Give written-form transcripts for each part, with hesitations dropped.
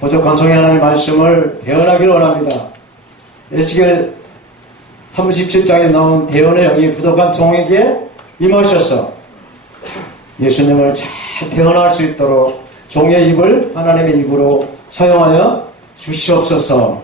부족한 종의 하나님의 말씀을 대언하기를 원합니다. 에스겔 37장에 나온 대언의 영이 부족한 종에게 임하셔서 예수님을 잘 대언할 수 있도록 종의 입을 하나님의 입으로 사용하여 주시옵소서.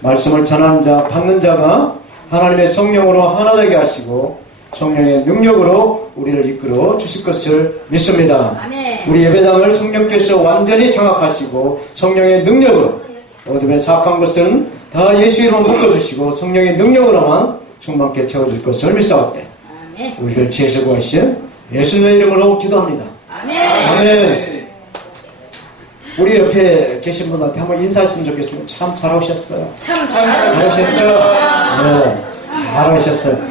말씀을 전하는 자, 받는 자가 하나님의 성령으로 하나 되게 하시고 성령의 능력으로 우리를 이끌어 주실 것을 믿습니다. 아멘. 우리 예배당을 성령께서 완전히 장악하시고 성령의 능력으로 어둠에 사악한 것은 다 예수 이름으로 묶어주시고 성령의 능력으로만 충만케 채워줄 것을 믿사옵되 우리를 지혜서 구하신 예수님의 이름으로 기도합니다. 아멘. 아멘. 우리 옆에 계신 분한테 한번 인사했으면 좋겠습니다. 참 잘오셨어요. 참 잘오셨죠? 네, 잘오셨어요.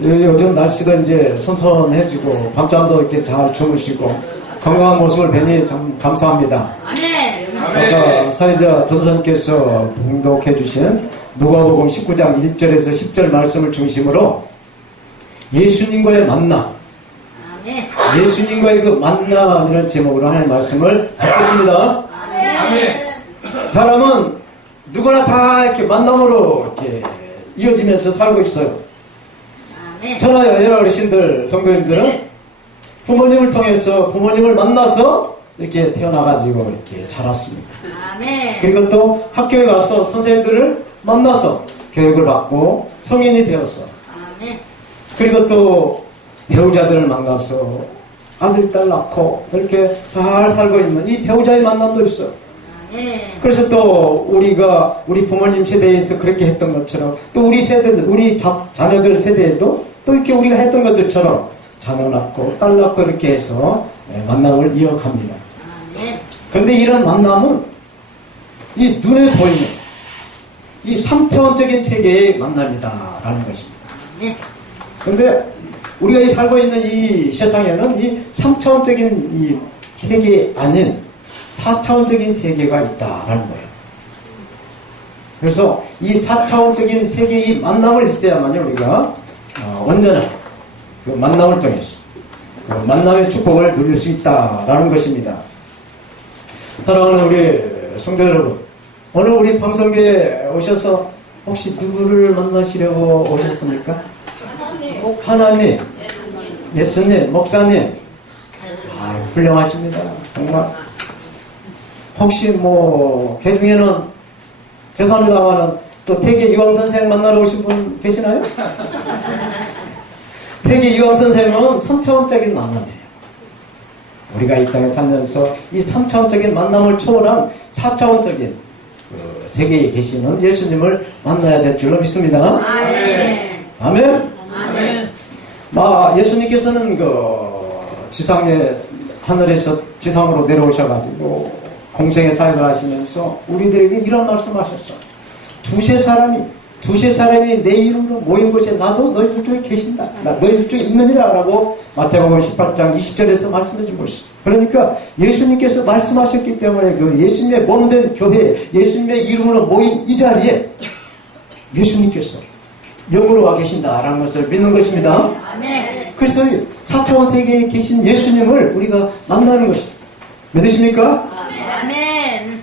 요즘 날씨가 이제 선선해지고 밤잠도 이렇게 잘 주무시고 건강한 모습을 뵈니 참 감사합니다. 아멘. 아까 사회자 전선께서 봉독해 주신 누가복음 19장 1절에서 10절 말씀을 중심으로 예수님과의 만남, 예수님과의 그 만남이라는 제목으로 하나님의 말씀을 듣겠습니다. 사람은 누구나 다 이렇게 만남으로 이렇게 이어지면서 살고 있어요. 저나 여러 어르신들, 성도님들은 부모님을 통해서 부모님을 만나서 이렇게 태어나가지고 이렇게 자랐습니다. 그리고 또 학교에 가서 선생님들을 만나서 교육을 받고 성인이 되어서 그리고 또 배우자들을 만나서 아들, 딸 낳고 이렇게 잘 살고 있는 이 배우자의 만남도 있어요. 그래서 또 우리가 우리 부모님 세대에서 그렇게 했던 것처럼 또 우리 세대들, 우리 자녀들 세대에도 또 이렇게 우리가 했던 것들처럼 자녀 낳고 딸 낳고 이렇게 해서 만남을 이어갑니다. 그런데 이런 만남은 이 눈에 보이는 이 3차원적인 세계의 만남이다라는 것입니다. 그런데 우리가 이 살고 있는 이 세상에는 이 3차원적인 이 세계 아닌 4차원적인 세계가 있다라는 거예요. 그래서 이 4차원적인 세계의 만남을 있어야만이 우리가 온전한 그 만남을 통해서 그 만남의 축복을 누릴 수 있다라는 것입니다. 사랑하는 우리 성도 여러분, 오늘 우리 방송교회에 오셔서 혹시 누구를 만나시려고 오셨습니까? 하나님, 예수님, 목사님, 훌륭하십니다. 정말. 혹시 그 중에는 죄송합니다만은 또 태계 이황 선생 만나러 오신 분 계시나요? 태계 이황 선생은 3차원적인 만남이에요. 우리가 이 땅에 살면서 이 3차원적인 만남을 초월한 4차원적인 그 세계에 계시는 예수님을 만나야 될 줄로 믿습니다. 아멘. 아멘. 아멘. 예수님께서는 그 지상에 하늘에서 지상으로 내려오셔가지고 공생의 사역을 하시면서 우리들에게 이런 말씀하셨어요. 두세 사람이 내 이름으로 모인 곳에 나도 너희들 중에 계신다. 너희들 중에 있느니라 라고 마태복음 18장 20절에서 말씀해 주고 있습니다. 그러니까 예수님께서 말씀하셨기 때문에 그 예수님의 몸된 교회, 예수님의 이름으로 모인 이 자리에 예수님께서 영으로 와 계신다라는 것을 믿는 것입니다. 아멘. 그래서 4차원 세계에 계신 예수님을 우리가 만나는 것입니다. 믿으십니까? 아멘.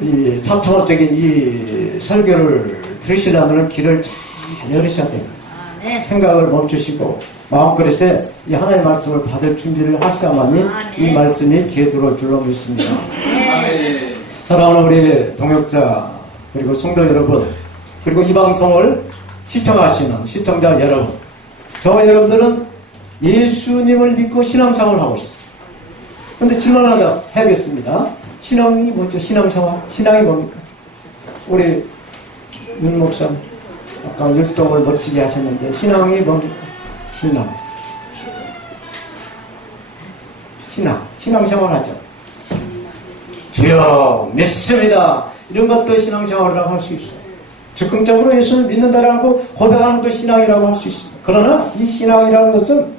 이 4차원적인 이 설교를 들으시려면 길을 잘 열으셔야 됩니다. 아멘. 생각을 멈추시고 마음그릇에 이 하나님의 말씀을 받을 준비를 하셔야만이 이 말씀이 귀에 들어올 줄로 믿습니다. 아멘. 사랑하는 우리 동역자 그리고 성도 여러분 그리고 이 방송을 시청하시는 시청자 여러분, 저와 여러분들은 예수님을 믿고 신앙생활을 하고 있습니다. 그런데 질문 하나 해야겠습니다. 신앙이 뭐죠? 신앙생활? 신앙이 뭡니까? 우리 윤 목사님 아까 율동을 멋지게 하셨는데 신앙이 뭡니까? 신앙생활 하죠. 주여 믿습니다. 이런 것도 신앙생활이라고 할 수 있어요. 즉흥적으로 예수를 믿는다라고 고백하는 것도 신앙이라고 할 수 있습니다. 그러나 이 신앙이라는 것은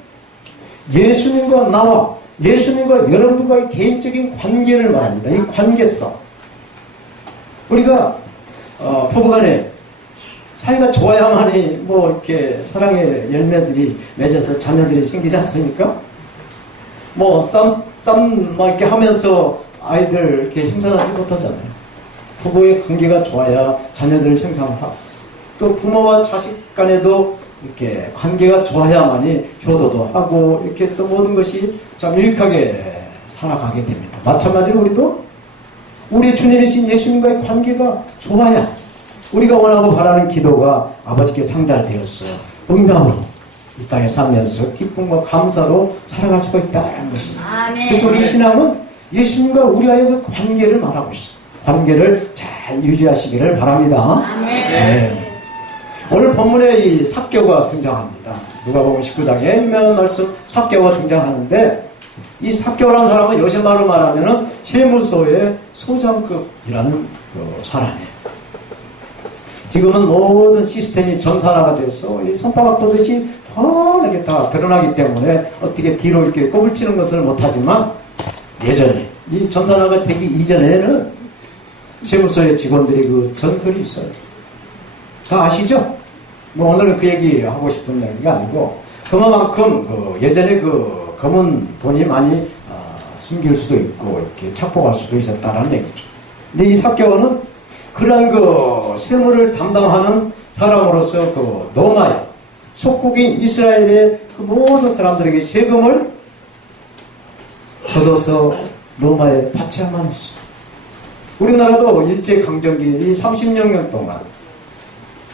예수님과 나와 예수님과 여러분과의 개인적인 관계를 말합니다. 이 관계성. 우리가 부부간에 사이가 좋아야만이 뭐 이렇게 사랑의 열매들이 맺어서 자녀들이 생기지 않습니까? 뭐 막 이렇게 하면서 아이들 이렇게 생산하지 못하잖아요. 부부의 관계가 좋아야 자녀들을 생산하고, 또 부모와 자식 간에도 이렇게 관계가 좋아야만이 효도도 하고, 이렇게 또 모든 것이 참 유익하게 살아가게 됩니다. 마찬가지로 우리도 우리 주님이신 예수님과의 관계가 좋아야 우리가 원하고 바라는 기도가 아버지께 상달되어서 응답으로 이 땅에 살면서 기쁨과 감사로 살아갈 수가 있다는 것입니다. 아멘. 그래서 우리 신앙은 예수님과 우리와의 그 관계를 말하고 있어요. 관계를 잘 유지하시기를 바랍니다. 아멘. 네. 오늘 본문에 이 삭개오가 등장합니다. 누가복음 19장에 유명한 말씀 삭개오가 등장하는데, 이 삭개오라는 사람은 요새 말로 말하면은 세무소의 소장급이라는 그 사람이에요. 지금은 모든 시스템이 전산화가 돼서 이 손바닥 보듯이 환하게 다 드러나기 때문에 어떻게 뒤로 이렇게 꼬불치는 것을 못하지만, 예전에 이 전산화가 되기 이전에는 세무서의 직원들이 그 전설이 있어요. 다 아시죠? 뭐 오늘은 그 얘기 하고 싶은 얘기가 아니고, 그만큼 그 예전에 그 검은 돈이 많이 숨길 수도 있고 이렇게 착복할 수도 있었다라는 얘기죠. 근데 이 삭개오는 그러한 그 세무를 담당하는 사람으로서 그 로마의 속국인 이스라엘의 그 모든 사람들에게 세금을 걷어서 로마에 바쳐야만 했어요. 우리나라도 일제강점기 30여 동안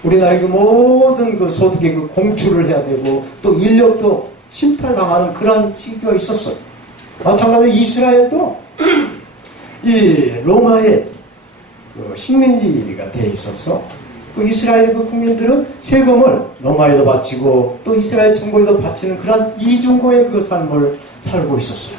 우리나라의 그 모든 그 소득의 그 공출을 해야 되고, 또 인력도 침탈당하는 그런 시기가 있었어요. 마찬가지로 이스라엘도 이 로마의 그 식민지가 되어 있어서 그 이스라엘 그 국민들은 세금을 로마에도 바치고 또 이스라엘 정부에도 바치는 그런 이중고의 그 삶을 살고 있었어요.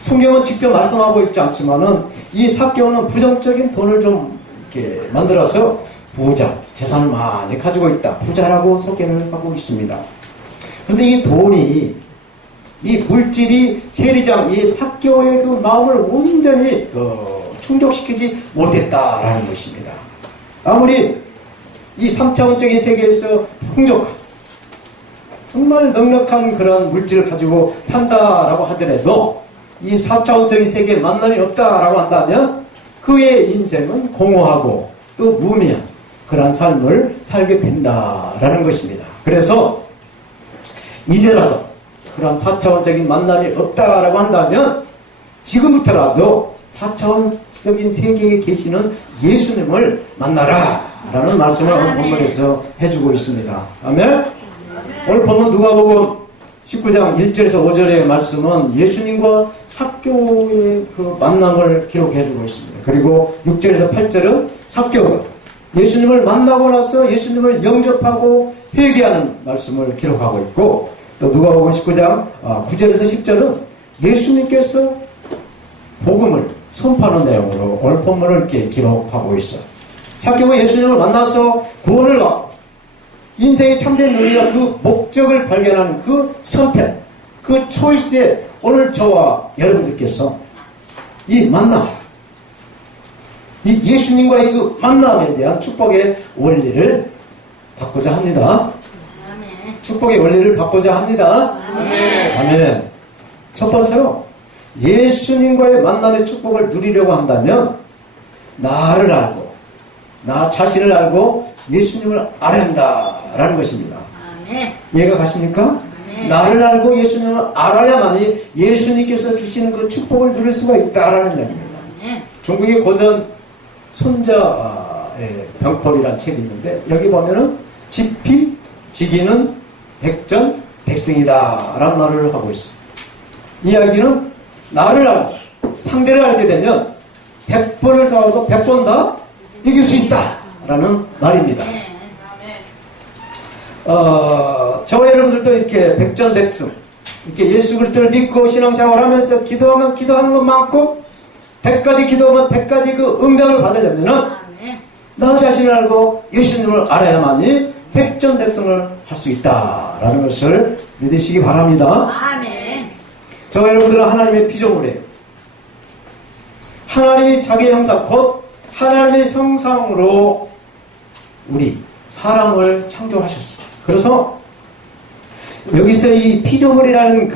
성경은 직접 말씀하고 있지 않지만은 이 삭개오는 부정적인 돈을 좀 이렇게 만들어서 부자, 재산을 많이 가지고 있다, 부자라고 소개를 하고 있습니다. 그런데 이 돈이, 이 물질이 세리장 이 삭개오의 그 마음을 온전히 충족시키지 못했다라는 것입니다. 아무리 이 3차원적인 세계에서 풍족한, 정말 넉넉한 그런 물질을 가지고 산다라고 하더라도 이 4차원적인 세계에 만남이 없다라고 한다면 그의 인생은 공허하고 또 무미한 그런 삶을 살게 된다라는 것입니다. 그래서 이제라도 그런 4차원적인 만남이 없다라고 한다면 지금부터라도 4차원적인 세계에 계시는 예수님을 만나라 라는 말씀을 오늘 본문에서 해주고 있습니다. 아멘. 오늘 본문 누가복음 19장 1절에서 5절의 말씀은 예수님과 삭개오의 그 만남을 기록해주고 있습니다. 그리고 6절에서 8절은 삭개오가 예수님을 만나고 나서 예수님을 영접하고 회개하는 말씀을 기록하고 있고, 또 누가복음 19장 9절에서 10절은 예수님께서 복음을 선포하는 내용으로 오늘 본문을 이렇게 기록하고 있어요. 삭개오가 예수님을 만나서 구원을 받고 인생의 참된 의미와 그 목적을 발견하는 그 선택, 그 초이스에 오늘 저와 여러분들께서 이 만남, 이 예수님과의 그 만남에 대한 축복의 원리를 받고자 합니다. 아멘. 축복의 원리를 받고자 합니다. 아멘. 아멘. 첫 번째로 예수님과의 만남의 축복을 누리려고 한다면 나를 알고, 나 자신을 알고 예수님을 알아야 한다라는 것입니다. 아멘. 이해가 가십니까? 아멘. 나를 알고 예수님을 알아야만이 예수님께서 주시는 그 축복을 누릴 수가 있다라는 얘기입니다. 아멘. 중국의 고전 손자의 병법이라는 책이 있는데, 여기 보면은 지피, 지기는 백전, 백승이다 라는 말을 하고 있어요. 이야기는 나를 알고 상대를 알게 되면 100번을 싸워도 100번 다 이길 수 있다 라는 말입니다. 저와 여러분들도 이렇게 백전백승, 이렇게 예수 그리스도를 믿고 신앙생활을 하면서 기도하면 기도하는 것만큼 100가지 기도하면 100가지 그 응답을 받으려면은 나 자신을 알고 예수님을 알아야만이 백전백승을 할 수 있다라는 것을 믿으시기 바랍니다. 아멘. 저와 여러분들은 하나님의 피조물이에요. 하나님이 자기 형상, 곧 하나님의 형상으로 우리 사람을 창조하셨어요. 그래서 여기서 이 피조물이라는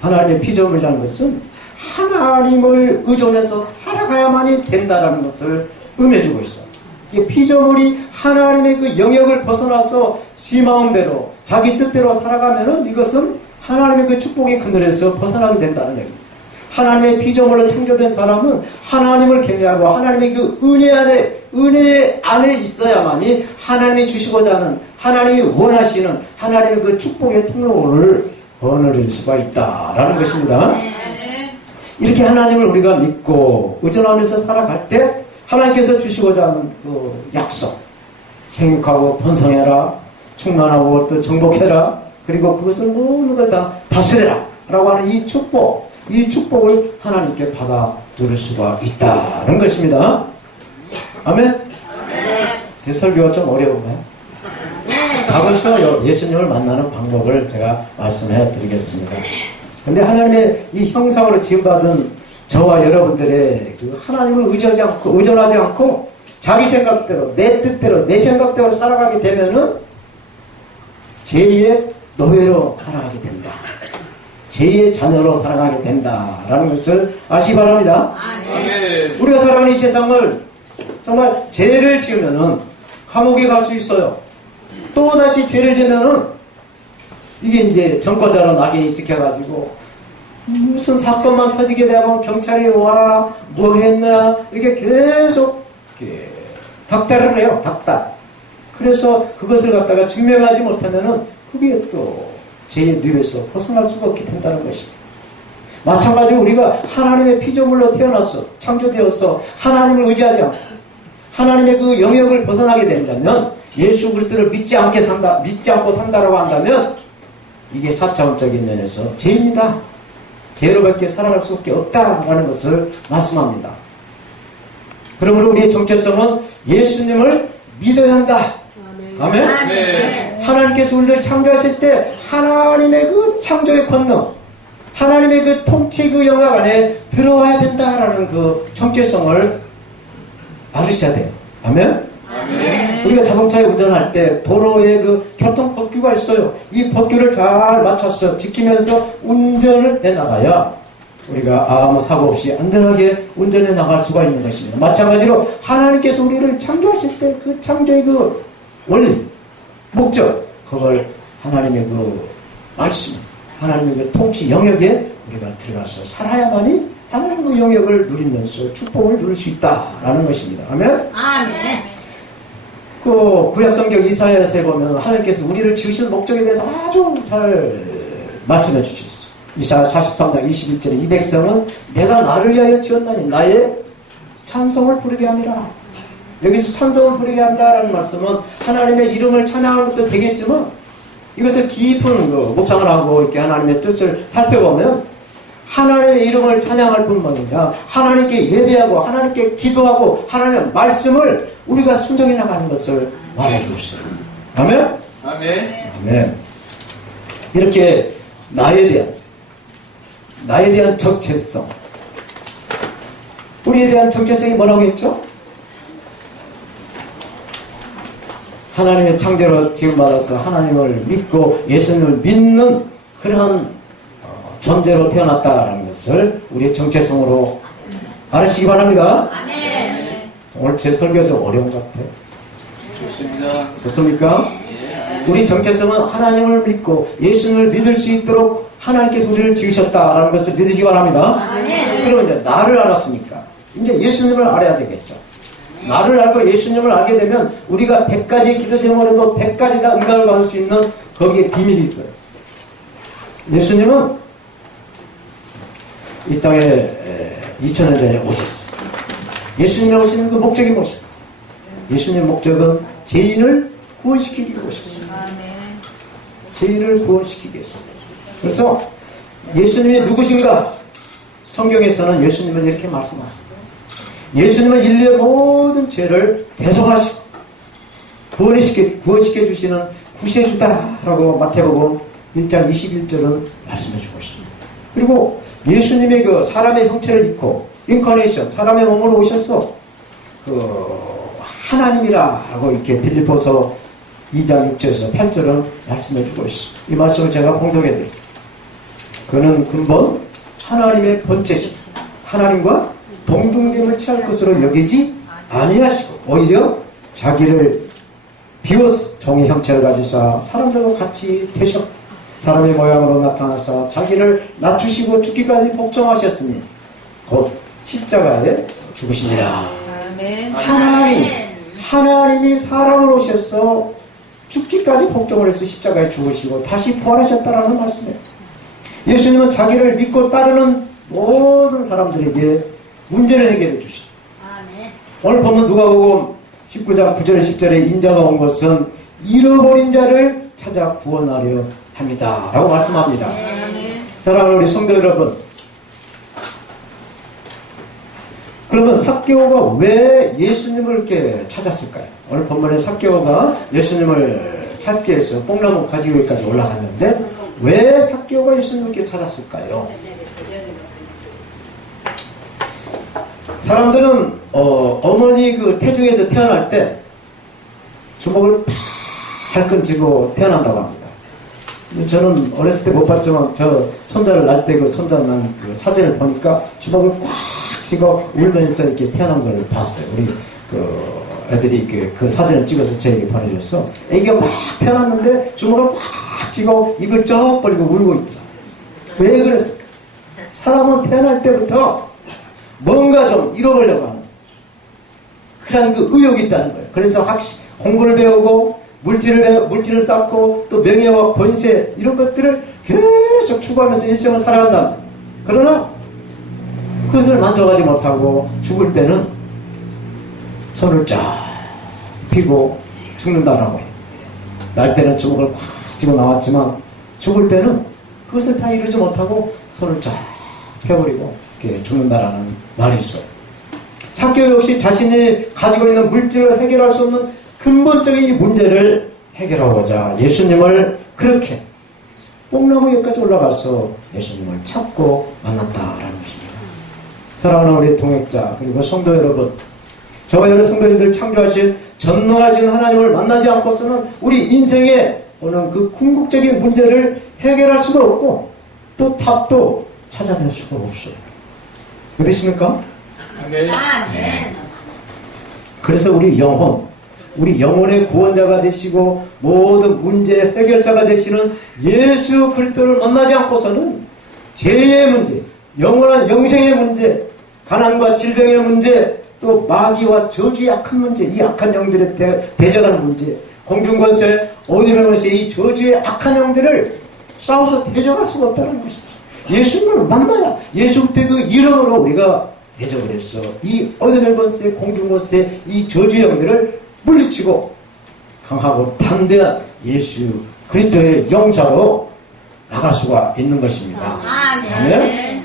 하나님의 피조물이라는 것은 하나님을 의존해서 살아가야만이 된다는 것을 의미해주고 있어요. 이게 피조물이 하나님의 그 영역을 벗어나서 지 마음대로 자기 뜻대로 살아가면은 이것은 하나님의 그 축복의 그늘에서 벗어나게 된다는 얘기입니다. 하나님의 피조물로 창조된 사람은 하나님을 경외하고 하나님의 그 은혜 안에 있어야만이 하나님이 주시고자 하는, 하나님이 원하시는 하나님의 그 축복의 통로를 거느릴 수가 있다라는 것입니다. 이렇게 하나님을 우리가 믿고 의존하면서 살아갈 때 하나님께서 주시고자 하는 그 약속, 생육하고 번성해라, 충만하고 또 정복해라, 그리고 그것을 모든 걸 다 다스려라 라고 하는 이 축복을 하나님께 받아 누릴 수가 있다는 것입니다. 아멘? 제 설교가 좀 어려운가요? 가보시오. 예수님을 만나는 방법을 제가 말씀해 드리겠습니다. 근데 하나님의 이 형상으로 지음받은 저와 여러분들의 그 하나님을 의존하지 않고 자기 생각대로, 내 뜻대로, 내 생각대로 살아가게 되면은 제2의 노예로 살아가게 된다. 제2의 자녀로 살아가게 된다라는 것을 아시기 바랍니다. 우리가 살아가는 이 세상을 정말 죄를 지으면은 감옥에 갈 수 있어요. 또 다시 죄를 지으면은 이게 이제 전과자로 낙인이 찍혀가지고 무슨 사건만 터지게 되면 경찰이 와라, 뭐 했나, 이렇게 계속 닥달을 해요. 닥달. 그래서 그것을 갖다가 증명하지 못하면은 그게 또 죄의 늪에서 벗어날 수가 없게 된다는 것입니다. 마찬가지로 우리가 하나님의 피조물로 태어났어, 창조되었어, 하나님을 의지하지 않고 하나님의 그 영역을 벗어나게 된다면, 예수 그리스도를 믿지 않고 산다라고 한다면 이게 4차원적인 면에서 죄입니다. 죄로밖에 살아갈 수밖에 없다라는 것을 말씀합니다. 그러므로 우리의 정체성은 예수님을 믿어야 한다. 아멘. 하나님께서 우리를 창조하실 때 하나님의 그 창조의 권능, 하나님의 그 통치 그 영역 안에 들어와야 된다라는 그 정체성을 알으셔야 돼요. 아멘. 우리가 자동차에 운전할 때 도로에 그 교통 법규가 있어요. 이 법규를 잘 맞춰서 지키면서 운전을 해나가야 우리가 아무 사고 없이 안전하게 운전해 나갈 수가 있는 것입니다. 마찬가지로 하나님께서 우리를 창조하실 때 그 창조의 그 원리, 목적, 그걸 하나님의 그 말씀, 하나님의 그 통치 영역에 우리가 들어가서 살아야만이 하나님의 그 영역을 누리면서 축복을 누릴 수 있다라는 것입니다. 아멘? 아멘. 그 구약성경 이사야서에 보면 하나님께서 우리를 지으신 목적에 대해서 아주 잘 말씀해 주셨어요. 이사야 43장 21절에 이 백성은 내가 나를 위하여 지었나니 나의 찬송을 부르게 함이라. 여기서 찬송을 부르게 한다라는 말씀은 하나님의 이름을 찬양하는 것도 되겠지만 이것을 깊은 묵상을 하고 이렇게 하나님의 뜻을 살펴보면 하나님의 이름을 찬양할 뿐만 아니라 하나님께 예배하고 하나님께 기도하고 하나님의 말씀을 우리가 순종해 나가는 것을 말해주고 있어요. 아멘? 아멘. 이렇게 나에 대한 정체성, 우리에 대한 정체성이 뭐라고 했죠? 하나님의 창조로 지음받아서 하나님을 믿고 예수님을 믿는 그러한 존재로 태어났다라는 것을 우리의 정체성으로 알으시기 바랍니다. 아멘. 오늘 제 설교가 좀 어려운 것 같아요. 좋습니다. 좋습니까? 우리 정체성은 하나님을 믿고 예수님을 믿을 수 있도록 하나님께서 우리를 지으셨다라는 것을 믿으시기 바랍니다. 아멘. 그러면 이제 나를 알았으니까 이제 예수님을 알아야 되겠죠. 나를 알고 예수님을 알게 되면 우리가 100가지 기도 제목으로도 100가지 다 응답을 받을 수 있는 거기에 비밀이 있어요. 예수님은 이 땅에 2000년 전에 오셨어요. 예수님이 오시는 그 목적이 무엇입니까? 예수님의 목적은 죄인을 구원시키기 위해 오셨어요. 죄인을 구원시키기 위해서. 그래서 예수님이 누구신가? 성경에서는 예수님은 이렇게 말씀하십니다. 예수님은 인류의 모든 죄를 대속하시고 구원시켜 주시는 구세주다라고 마태복음 1장 21절은 말씀해주고 있습니다. 그리고 예수님의 그 사람의 형체를 입고 인카네이션, 사람의 몸으로 오셔서 그 하나님이라고 이렇게 빌립보서 2장 6절에서 8절은 말씀해 주고 있어. 이 말씀을 제가 봉독해 드릴게요. 그는 근본 하나님의 본체시고 하나님과 동등됨을 취할 것으로 여기지 아니하시고 오히려 자기를 비워서 종의 형체를 가지사 사람들과 같이 되셨고 사람의 모양으로 나타나사 자기를 낮추시고 죽기까지 복종하셨으니 곧 십자가에 죽으시니라. 아멘. 하나님이 사람으로 오셔서 죽기까지 복종을 해서 십자가에 죽으시고 다시 부활하셨다라는 말씀이에요. 예수님은 자기를 믿고 따르는 모든 사람들에게 문제를 해결해 주시죠. 아멘. 오늘 보면 누가복음 19장 9절 10절에 인자가 온 것은 잃어버린 자를 찾아 구원하려 합니다 라고 말씀합니다. 아멘. 사랑하는 우리 성도 여러분, 그러면 삭개오가 왜 예수님을 이렇게 찾았을까요? 오늘 본문에 삭개오가 예수님을 찾기 위해서 뽕나무 가지기까지 올라갔는데 왜 삭개오가 예수님을 이렇게 찾았을까요? 사람들은 어머니 그 태중에서 태어날 때 주먹을 팔끈 쥐고 태어난다고 합니다. 저는 어렸을 때 못 봤지만 저 손자를 낳을 때 그 손자 난 그 사진을 보니까 주먹을 꽉 쥐고 울면서 이렇게 태어난 걸 봤어요. 우리 그 애들이 그 사진을 찍어서 저에게 보내줬어. 애기가 막 태어났는데 주먹을 꽉 쥐고 입을 쩍 벌리고 울고 있더라. 왜 그랬을까? 사람은 태어날 때부터 뭔가 좀 잃어버리려고 하는 그런 그 의욕이 있다는 거예요. 그래서 공부를 배우고 물질을 쌓고 또 명예와 권세 이런 것들을 계속 추구하면서 일생을 살아간다. 그러나 그것을 만족하지 못하고 죽을 때는 손을 쫙 펴고 죽는다라고 해요. 날 때는 주먹을 꽉 쥐고 나왔지만 죽을 때는 그것을 다 이루지 못하고 손을 쫙 펴버리고 이렇게 죽는다라는 말이 있어요. 삭개오 역시 자신이 가지고 있는 물질을 해결할 수 없는 근본적인 이 문제를 해결하고자 예수님을 그렇게 뽕나무 위까지 올라가서 예수님을 찾고 만났다라는 것입니다. 사랑하는 우리 동역자 그리고 성도 여러분, 저와 여러 성도님들 창조하신 전능하신 하나님을 만나지 않고서는 우리 인생에 오는 그 궁극적인 문제를 해결할 수가 없고 또 답도 찾아낼 수가 없어요. 그러십니까? 아멘. 아멘. 그래서 우리 영혼의 구원자가 되시고 모든 문제 해결자가 되시는 예수 그리스도를 만나지 않고서는 죄의 문제, 영원한 영생의 문제, 가난과 질병의 문제, 또 마귀와 저주의 악한 문제, 이 악한 영들에 대적하는 문제, 공중권세, 어둠의 권세, 이 저주의 악한 영들을 싸워서 대적할 수가 없다는 것이죠. 예수님을 만나야 예수 그때 그 이름으로 우리가 대적을 해서 이 어둠의 권세, 공중권세, 이 저주의 영들을 물리치고 강하고 담대한 예수 그리스도의 영사로 나갈 수가 있는 것입니다. 아멘.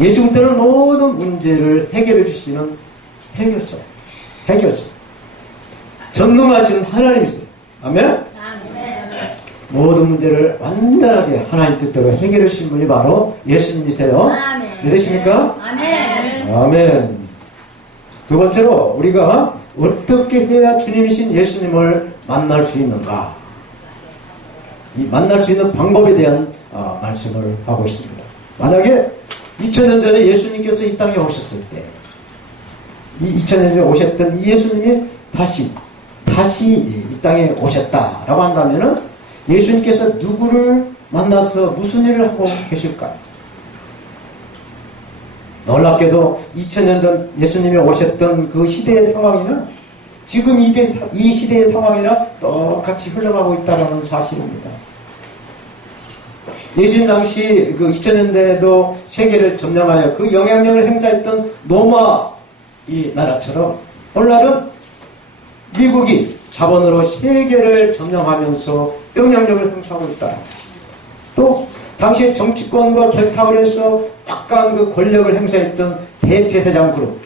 예수 그리스도는 모든 문제를 해결해 주시는 해결사. 전능하신 하나님이세요. 아멘. 아멘. 모든 문제를 완전하게 하나님 뜻대로 해결해 주신 분이 바로 예수님이세요. 아멘. 믿으십니까? 아멘. 아멘. 두 번째로 우리가 어떻게 해야 주님이신 예수님을 만날 수 있는가? 이 만날 수 있는 방법에 대한 말씀을 하고 있습니다. 만약에 2000년 전에 예수님께서 이 땅에 오셨을 때, 이 2000년 전에 오셨던 이 예수님이 다시 이 땅에 오셨다라고 한다면은 예수님께서 누구를 만나서 무슨 일을 하고 계실까요? 놀랍게도 2000년 전 예수님이 오셨던 그 시대의 상황이나 지금 이 시대의 상황이나 똑같이 흘러가고 있다는 사실입니다. 예수님 당시 그 2000년대에도 세계를 점령하여 그 영향력을 행사했던 로마 이 나라처럼 오늘날은 미국이 자본으로 세계를 점령하면서 영향력을 행사하고 있다. 또 당시에 정치권과 결탁을 해서 약간 그 권력을 행사했던 대제사장 그룹,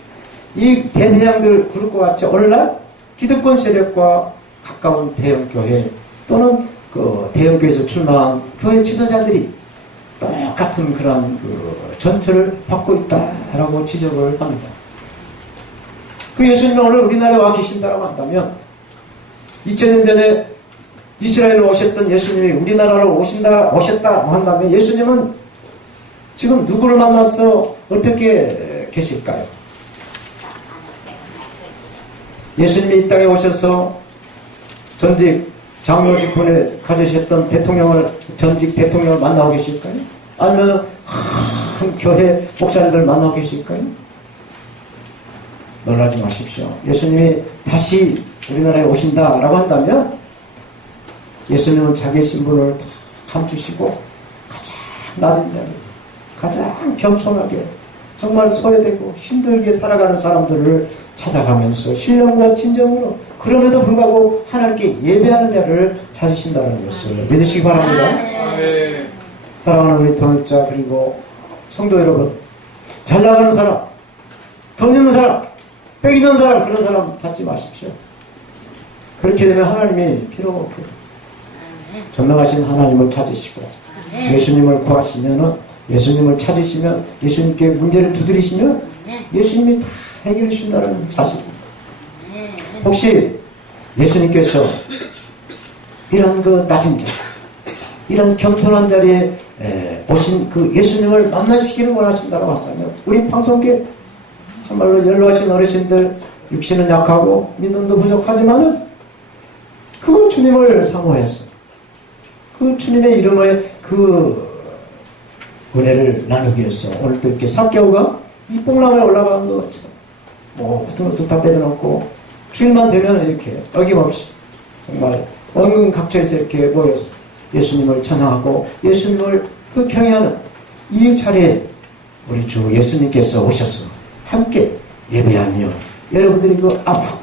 이 대제사장들 그룹과 같이 오늘날 기득권 세력과 가까운 대형교회 또는 그 대형교회에서 출마한 교회 지도자들이 똑같은 그런 그 전철을 받고 있다라고 지적을 합니다. 그 예수님이 오늘 우리나라에 와 계신다고 한다면 2000년 전에 이스라엘에 오셨던 예수님이 우리나라로 오셨다고 한다면 예수님은 지금 누구를 만나서 어떻게 계실까요? 예수님이 이 땅에 오셔서 전직 장로 직분에 가지셨던 전직 대통령을 만나고 계실까요? 아니면 큰 교회 목사님들 만나고 계실까요? 놀라지 마십시오. 예수님이 다시 우리나라에 오신다라고 한다면 예수님은 자기의 신분을 다 감추시고 가장 낮은 자리, 가장 겸손하게 정말 소외되고 힘들게 살아가는 사람들을 찾아가면서 신령과 진정으로 그럼에도 불구하고 하나님께 예배하는 자를 찾으신다는 것을 믿으시기 바랍니다. 사랑하는 우리 동역자 그리고 성도 여러분, 잘 나가는 사람, 돈 있는 사람, 빽 있는 사람, 그런 사람 찾지 마십시오. 그렇게 되면 하나님이 필요 없고 전능하신 하나님을 찾으시고 예수님을 구하시면 예수님을 찾으시면 예수님께 문제를 두드리시면 예수님이 다 해결해 주신다는 사실입니다. 혹시 예수님께서 이런 그 낮은 자, 이런 겸손한 자리에 오신 그 예수님을 만나시기를 원하신다고 한다면 우리 방송계 정말로 연로하신 어르신들 육신은 약하고 믿음도 부족하지만은 그 주님을 사모해서 그 주님의 이름의 그 은혜를 나누기 위해서 오늘도 이렇게 삭개오가 이 뽕나무에 올라가는 것처럼 모든 것을 다 때려놓고 주일만 되면 이렇게 어김없이 정말 온 각처에서 이렇게 모여서 예수님을 찬양하고 예수님을 그 경외하는 이 자리에 우리 주 예수님께서 오셔서 함께 예배하며 여러분들이 그 아프고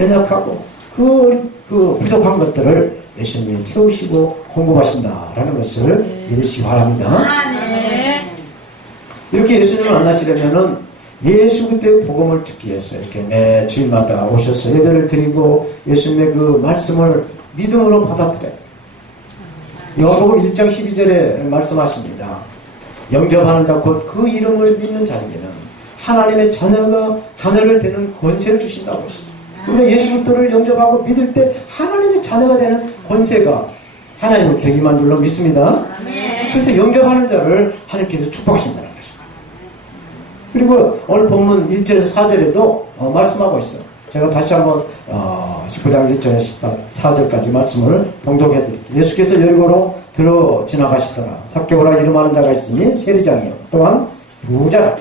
연약하고 그 부족한 것들을 예수님이 채우시고 공급하신다라는 것을 믿으시기 바랍니다. 이렇게 예수님을 만나시려면은 예수 그리스도의 복음을 듣기 위해서 이렇게 매 주일마다 오셔서 예배를 드리고 예수님의 그 말씀을 믿음으로 받아들여요. 요한복음 1장 12절에 말씀하십니다. 영접하는 자 곧 그 이름을 믿는 자에게는 하나님의 자녀를 되는 권세를 주신다고 했습니다. 우리가 예수 그리스도를 영접하고 믿을 때 하나님의 자녀가 되는 권세가 하나님부터 임한 줄로 믿습니다. 그래서 영접하는 자를 하나님께서 축복하신다는 것입니다. 그리고 오늘 본문 1절에서 4절에도 말씀하고 있어요. 제가 다시 한번 19장 1절에서 14절까지 말씀을 봉독해드릴게요. 예수께서 여리고로 들어 지나가시더라. 삭개오라 이름하는 자가 있으니 세리장이요 또한 부자라.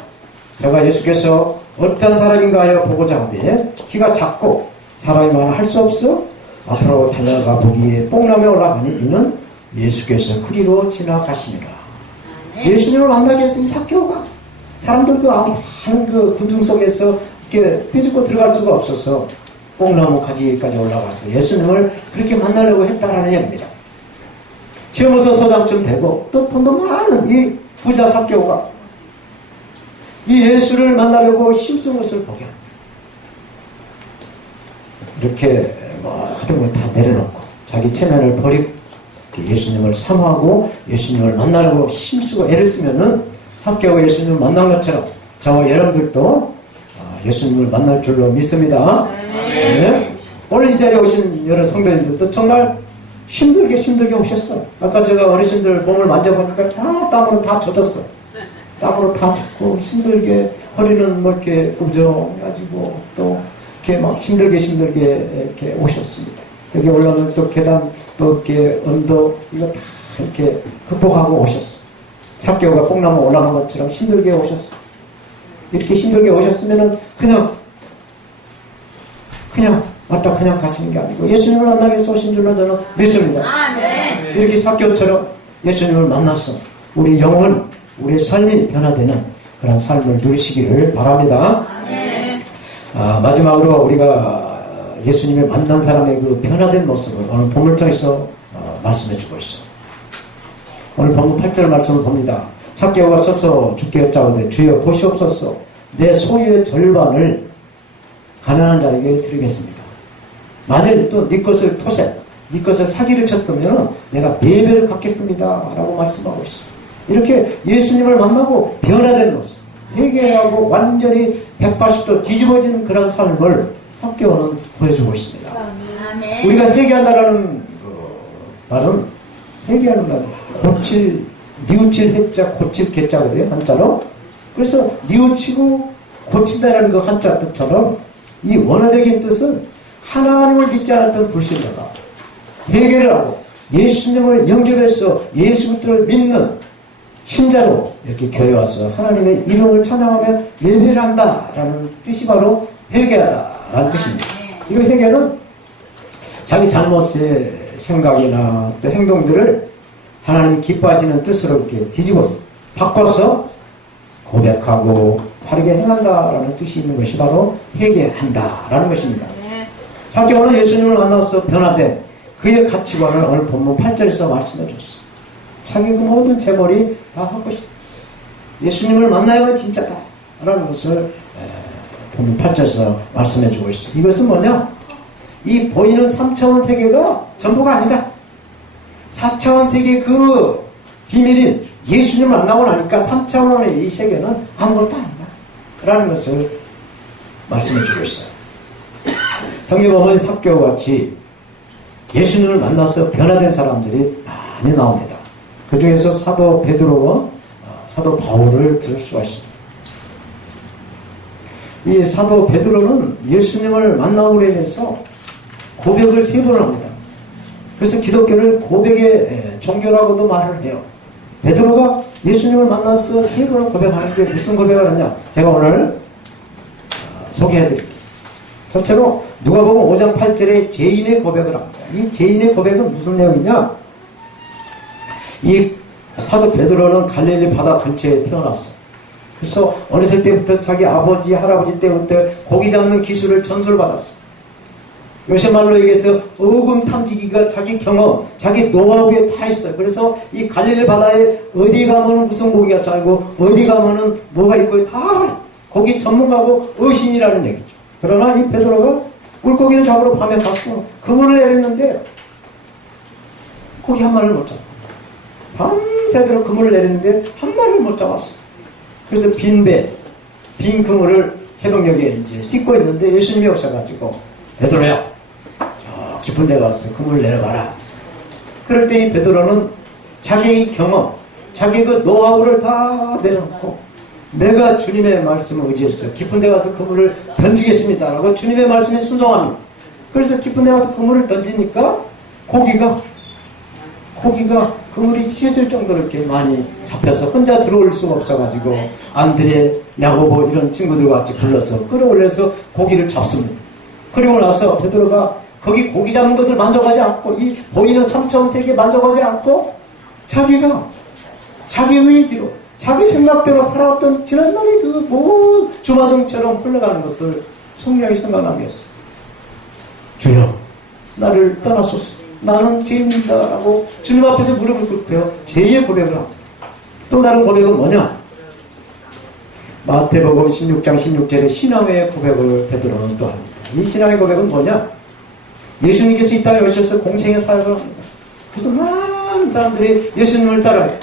제가 예수께서 어떤 사람인가 하여 보고자 하되 키가 작고 사람이 많아 할 수 없어 앞으로 달려가 보기에 뽕나무에 올라가니 이는 예수께서 그리로 지나가시니라. 예수님을 만나기 위해서 이 삭개오가 사람들 그 많은 그 군중 속에서 이렇게 삐죽고 들어갈 수가 없어서 뽕나무 가지까지 올라가서 예수님을 그렇게 만나려고 했다라는 얘기입니다. 시험에서 소장쯤 되고 또 돈도 많은 이 부자 삭개오가 이 예수를 만나려고 힘쓴 것을 보게 합니다. 이렇게 모든 걸 다 내려놓고 자기 체면을 버리고 예수님을 사모하고 예수님을 만나려고 힘쓰고 애를 쓰면은 삭개오가 예수님을 만난 것처럼 저와 여러분들도 예수님을 만날 줄로 믿습니다. 네. 오늘 이 자리에 오신 여러 성도님들도 정말 힘들게 오셨어. 아까 제가 어르신들 몸을 만져보니까 다 땀으로 다 젖었어. 땀으로 다 젖고 힘들게 허리는 뭐 이렇게 우정해가지고 또 이렇게 막 힘들게 이렇게 오셨습니다. 여기 올라오면 또 계단 또 이렇게 언덕 이거 다 이렇게 극복하고 오셨어. 삭개오가 뽕나무 올라간 것처럼 힘들게 오셨어. 이렇게 힘들게 오셨으면은 그냥 왔다 그냥 가시는 게 아니고 예수님을 만나기 위해서 오신 줄로 저는 믿습니다. 이렇게 삭개오처럼 예수님을 만났어. 우리 영혼, 우리의 삶이 변화되는 그런 삶을 누리시기를 바랍니다. 마지막으로 우리가 예수님을 만난 사람의 그 변화된 모습을 오늘 본문을 통해서 말씀해주고 있어. 오늘 본문 8절 말씀을 봅니다. 삭개오가 서서 주께 여짜오되 주여 보시옵소서 내 소유의 절반을 가난한 자에게 드리겠습니다. 만일 또 네 것을 네 것을 사기를 쳤다면 내가 4배를 갚겠습니다 라고 말씀하고 있어요. 이렇게 예수님을 만나고 변화된 모습, 회개하고 완전히 180도 뒤집어진 그런 삶을 사개오는 보여주고 있습니다. 아멘. 우리가 회개한다라는 말은 회개하는 말 고칠 뉘우칠 해자 고칠 개자거든요 한자로. 그래서 뉘우치고 고친다라는 그 한자 뜻처럼 이 원어적인 뜻은 하나님을 믿지 않았던 불신자가 회개를 하고 예수님을 영접해서 예수 그리스도를 믿는 신자로 이렇게 교회 와서 하나님의 이름을 찬양하며 예배를 한다라는 뜻이 바로 회개하다라는 뜻입니다. 이 회개는 자기 잘못의 생각이나 또 행동들을 하나님이 기뻐하시는 뜻으로 이렇게 뒤집어서 바꿔서 고백하고 바르게 행한다라는 뜻이 있는 것이 바로 회개한다라는 것입니다. 사개오는 예수님을 만나서 변화된 그의 가치관을 오늘 본문 8절에서 말씀해 줬어요. 자기 그 모든 재물이 다 할 것이다. 예수님을 만나야만 진짜다. 라는 것을 본문 8절에서 말씀해 주고 있어요. 이것은 뭐냐? 이 보이는 3차원 세계가 전부가 아니다. 4차원 세계 그 비밀인 예수님을 만나고 나니까 3차원의 이 세계는 아무것도 아니다. 라는 것을 말씀해 주고 있어요. 성경 보면 사개오와 같이 예수님을 만나서 변화된 사람들이 많이 나옵니다. 그 중에서 사도 베드로와 사도 바울을 들을 수가 있습니다. 이 사도 베드로는 예수님을 만남으로 인해서 고백을 3번을 합니다. 그래서 기독교를 고백의 종교라고도 말을 해요. 베드로가 예수님을 만나서 3번을 고백하는데 무슨 고백을 하냐? 제가 오늘 소개해드릴게요. 전체로 누가복음 5장 8절에 죄인의 고백을 합니다. 이 죄인의 고백은 무슨 내용이냐? 이 사도 베드로는 갈릴리 바다 근처에 태어났어. 그래서 어렸을 때부터 자기 아버지, 할아버지 때부터 고기 잡는 기술을 전수를 받았어. 요새 말로 얘기해서 어금 탐지기가 자기 경험, 자기 노하우에 다 있어요. 그래서 이 갈릴리 바다에 어디 가면은 무슨 고기가 살고 어디 가면은 뭐가 있고 다 알아요. 고기 전문가고 어신이라는 얘기죠. 그러나 이 베드로가 물고기를 잡으러 밤에 갔어. 그물을 내렸는데 고기 한 마리를 못 잡고 밤새도록 그물을 내렸는데 한 마리를 못 잡았어. 그래서 빈 그물을 해동역에 이제 씻고 있는데 예수님이 오셔가지고 베드로야 저 깊은 데 가서 그물을 내려봐라. 그럴 때 이 베드로는 자기의 경험, 자기 그 노하우를 다 내려놓고 내가 주님의 말씀을 의지해서 깊은 데 가서 그물을 던지겠습니다 라고 주님의 말씀에 순종합니다. 그래서 깊은 데 가서 그물을 던지니까 고기가 그물이 찢어질 정도로 이렇게 많이 잡혀서 혼자 들어올 수가 없어가지고 안드레, 야고보 이런 친구들과 같이 불러서 끌어올려서 고기를 잡습니다. 그리고 나서 베드로가 거기 고기 잡는 것을 만족하지 않고 이 보이는 3차원 세계에 만족하지 않고 자기가 자기 의지로 자기 생각대로 살아왔던 지난날의 그 뭐 주마등처럼 흘러가는 것을 성령이 생각나게 했어요. 주여 나를 떠나소서. 나는 죄인이다 라고 주님 앞에서 무릎을 꿇고요. 죄의 고백을 합니다. 또 다른 고백은 뭐냐? 마태복음 16장 16절에 신앙의 고백을 베드로는 또 합니다. 이 신앙의 고백은 뭐냐? 예수님께서 이 땅에 오셔서 공생의 사역을 합니다. 그래서 많은 사람들이 예수님을 따라요.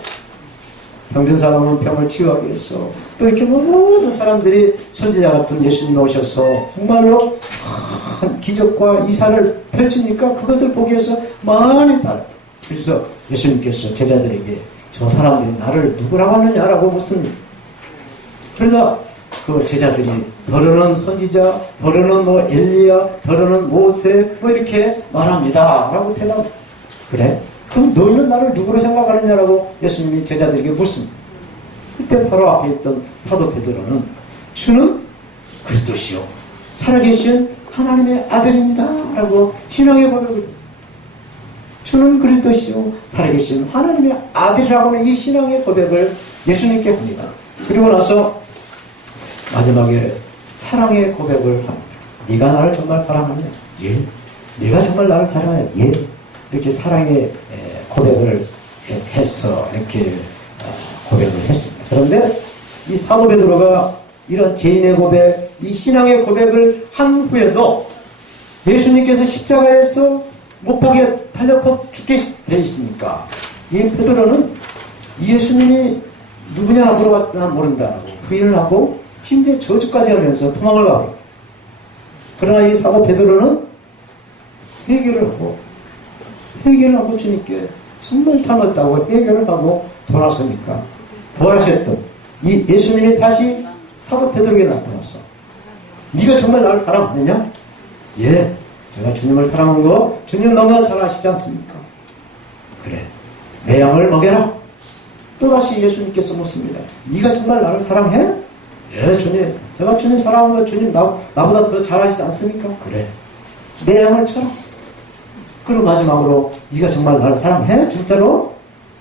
병든 사람은 병을 치유하기 위해서 또 이렇게 모든 사람들이 선지자 같은 예수님이 오셔서 정말로 큰 기적과 이사를 펼치니까 그것을 보기 위해서 많이 따라요. 그래서 예수님께서 제자들에게 저 사람들이 나를 누구라고 하느냐라고 묻습니다. 그래서 그 제자들이 더러는 선지자, 더러는 뭐 엘리야, 더러는 모세 뭐 이렇게 말합니다 라고 대답합니다. 그래? 그럼 너희는 나를 누구로 생각하느냐라고 예수님이 제자들에게 묻습니다. 그때 바로 앞에 있던 사도 베드로는 주는 그리스도시요 살아계신 하나님의 아들입니다 라고 신앙의 고백을 드립니다. 주는 그리스도시요 살아계신 하나님의 아들이라고 하는 이 신앙의 고백을 예수님께 합니다. 그리고 나서 마지막에 사랑의 고백을 합니다. 네가 나를 정말 사랑하냐? 예. 네가 정말 나를 사랑하냐? 예. 이렇게 사랑의 고백을 해서 이렇게 고백을 했습니다. 그런데 이 사도 베드로가 이런 죄인의 고백, 이 신앙의 고백을 한 후에도 예수님께서 십자가에서 못 박에 달려서 죽게 돼 있으니까 이 베드로는 예수님이 누구냐 물어봤을 때 난 모른다라고 부인을 하고 심지어 저주까지 하면서 도망을 가고, 그러나 이 사도 베드로는 회개를 하고 주님께 정말 참았다고 회개를 하고 돌아서니까 부활하셨던 이 예수님이 다시 사도 베드로에게 나타났어. 네가 정말 나를 사랑하느냐? 예, 제가 주님을 사랑한 거 주님 너무나 잘 아시지 않습니까? 그래, 내 양을 먹여라. 또다시 예수님께서 묻습니다. 네가 정말 나를 사랑해? 예, 주님, 제가 주님 사랑한 거 주님 나보다 더 잘 아시지 않습니까? 그래, 내 양을 쳐라. 그리고 마지막으로 네가 정말 나를 사랑해? 진짜로?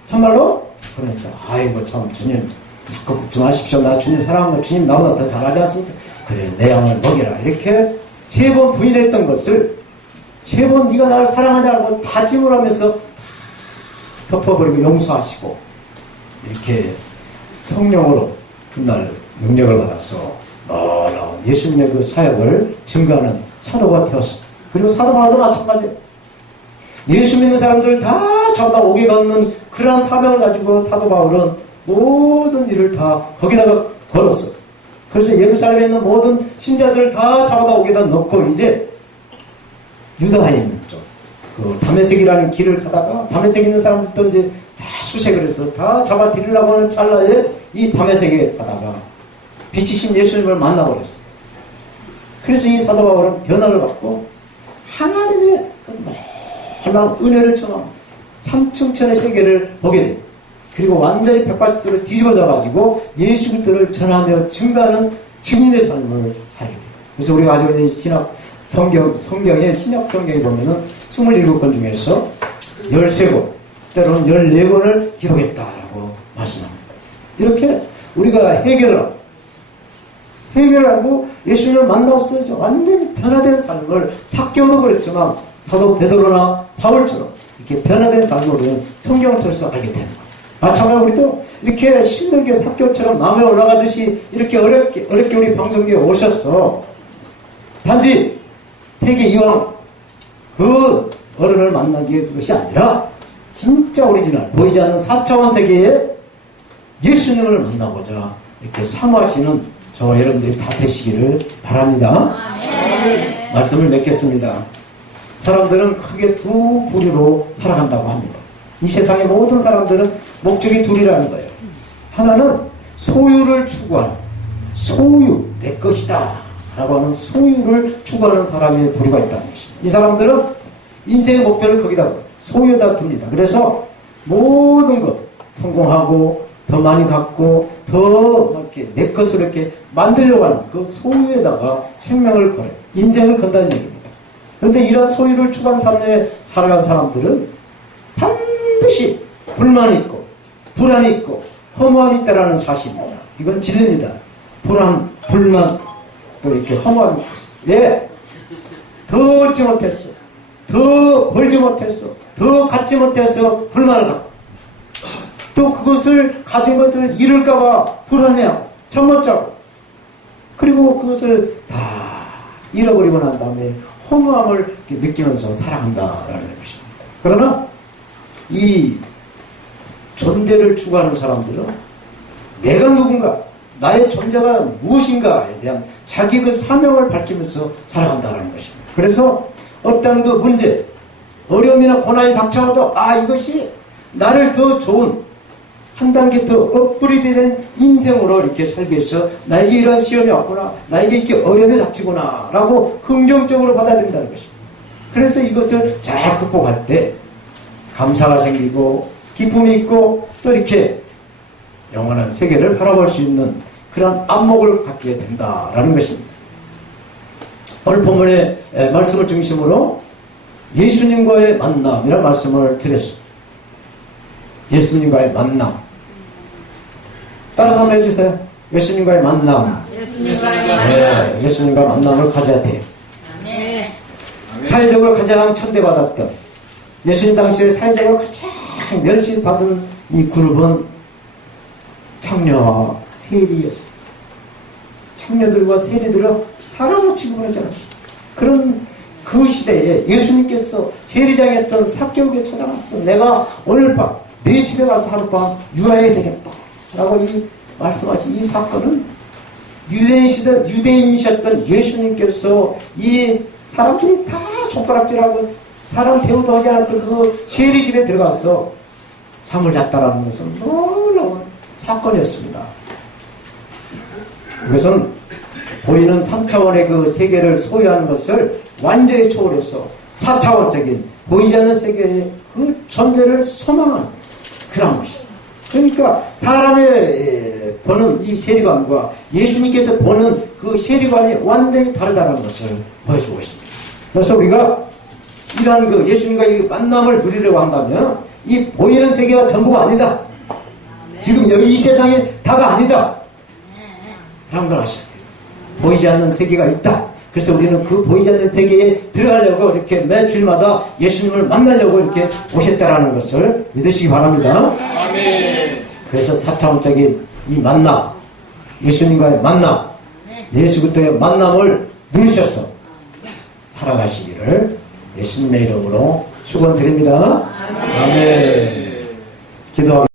정말로? 그러니까 아이고 참 주님 자꾸 걱정하십시오. 나 주님 사랑한 거 주님 나보다 더 잘하지 않습니까? 그래, 내 양을 먹여라. 이렇게 3번 부인했던 것을 3번 네가 나를 사랑하냐고 다짐을 하면서 덮어버리고 용서하시고 이렇게 성령으로 그날 능력을 받아서 놀라운 예수님의 그 사역을 증거하는 사도가 되었어. 그리고 사도 바울도 마찬가지예요. 예수 믿는 사람들을 다 잡아 오게 걷는 그러한 사명을 가지고 사도 바울은 모든 일을 다 거기다가 걸었어. 그래서 예루살렘에 있는 모든 신자들을 다 잡아다 오게다 넣고 이제 유다에 있는 쪽, 그 다메섹이라는 길을 가다가 다메섹에 있는 사람들도 이제 다 수색을 해서 다 잡아들이려고 하는 찰나에 이 다메섹에 가다가 빛이신 예수님을 만나버렸어. 그래서 이 사도 바울은 변화를 받고 하나님의 놀라운 은혜를 청하고 삼층천의 세계를 보게 돼. 그리고 완전히 180도로 뒤집어져가지고 예수 그리스도를 전하며 증가하는 증인의 삶을 살게 돼. 그래서 우리가 가지고 있는 신약 성경에 신약 성경에 보면은 27권 중에서 13권, 때로는 14권을 기록했다라고 말씀합니다. 이렇게 우리가 해결을 하고 예수님을 만났어요. 완전히 변화된 삶을 사개오도 그랬지만 사도 베드로나 바울처럼 이렇게 변화된 삶으로 성경을 통해서 알게 되는 거예요. 마찬가지로 우리도 이렇게 힘들게 사개오처럼 남에 올라가듯이 이렇게 어렵게 우리 방송국에 오셨어. 단지 회개 이왕 그 어른을 만나기 그것이 아니라 진짜 오리지널 보이지 않는 4차원 세계에 예수님을 만나보자 이렇게 사모하시는 저와 여러분들이 다 되시기를 바랍니다. 말씀을 맺겠습니다. 사람들은 크게 두 부류로 살아간다고 합니다. 이 세상의 모든 사람들은 목적이 둘이라는 거예요. 하나는 소유를 추구하는, 소유, 내 것이다 라고 하는 소유를 추구하는 사람의 부류가 있다는 것입니다. 이 사람들은 인생의 목표를 거기다 소유에다 둡니다. 그래서 모든 것 성공하고 더 많이 갖고 더 이렇게 내 것을 이렇게 만들려고 하는 그 소유에다가 생명을 걸어요. 인생을 건다는 얘기입니다. 그런데 이런 소유를 추구한 삶에 살아간 사람들은 반드시 불만이 있고 불안이 있고 허무함이 있다라는 사실입니다. 이건 진리입니다. 불안, 불만, 또 이렇게 허무함이 있어요. 왜? 더 얻지 못했어. 더 벌지 못했어. 더 갖지 못해서 불만을 갖고 또 그것을 가진 것들을 잃을까봐 불안해하고 잠 못 자고 그리고 그것을 다 잃어버리고 난 다음에 허무함을 느끼면서 살아간다라는 것입니다. 그러나 이 존재를 추구하는 사람들은 내가 누군가, 나의 존재가 무엇인가에 대한 자기 그 사명을 밝히면서 살아간다는 것입니다. 그래서 어떤 그 문제, 어려움이나 고난이 닥쳐와도 이것이 나를 더 좋은 한 단계 더 업그레이드된 인생으로 이렇게 살기 위해서 나에게 이런 시험이 왔구나, 나에게 이렇게 어려움이 닥치구나 라고 긍정적으로 받아들인다는 것입니다. 그래서 이것을 잘 극복할 때 감사가 생기고 기쁨이 있고 또 이렇게 영원한 세계를 바라볼 수 있는 그런 안목을 갖게 된다라는 것입니다. 오늘 본문의 말씀을 중심으로 예수님과의 만남이라는 말씀을 드렸습니다. 예수님과의 만남. 따라서 한번 해주세요. 예수님과의 만남. 예수님과 만남을 가져야 돼요. 사회적으로 가장 천대받았던 예수님 당시에 사회적으로 가장 멸시받은 이 그룹은 창녀와 세리였어요. 창녀들과 세리들은 사람으로 취급하지 않았어요. 그런 그 시대에 예수님께서 세리장에 있던 삭개오에게 찾아갔어. 내가 오늘 밤 내 집에 가서 하룻밤 유하해야 되겠다 라고 이 말씀하신 이 사건은 유대인이셨던 예수님께서 이 사람들이 다 손가락질하고 사람 대우도 하지 않았던 그 세리집에 들어가서 잠을 잤다라는 것은 놀라운 사건이었습니다. 그것은 보이는 3차원의 그 세계를 소유하는 것을 완전히 초월해서 4차원적인 보이지 않는 세계의 그 존재를 소망하는 그런 것이. 그러니까 사람의 보는 이 세리관과 예수님께서 보는 그 세리관이 완전히 다르다는 것을 보여주고 있습니다. 그래서 우리가 이러한 그 예수님과 이 만남을 누리려고 한다면 이 보이는 세계가 전부가 아니다. 지금 여기 이 세상이 다가 아니다. 라는 걸 아셔야 돼요. 보이지 않는 세계가 있다. 그래서 우리는 그 보이지 않는 세계에 들어가려고 이렇게 매 주일마다 예수님을 만나려고 이렇게 오셨다라는 것을 믿으시기 바랍니다. 아멘. 그래서 4차원적인 이 만남, 예수님과의 만남, 예수부터의 만남을 누리셔서 살아가시기를 예수님의 이름으로 축원드립니다. 아멘. 기도하겠습니다.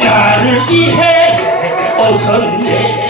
나를 위해 오셨네.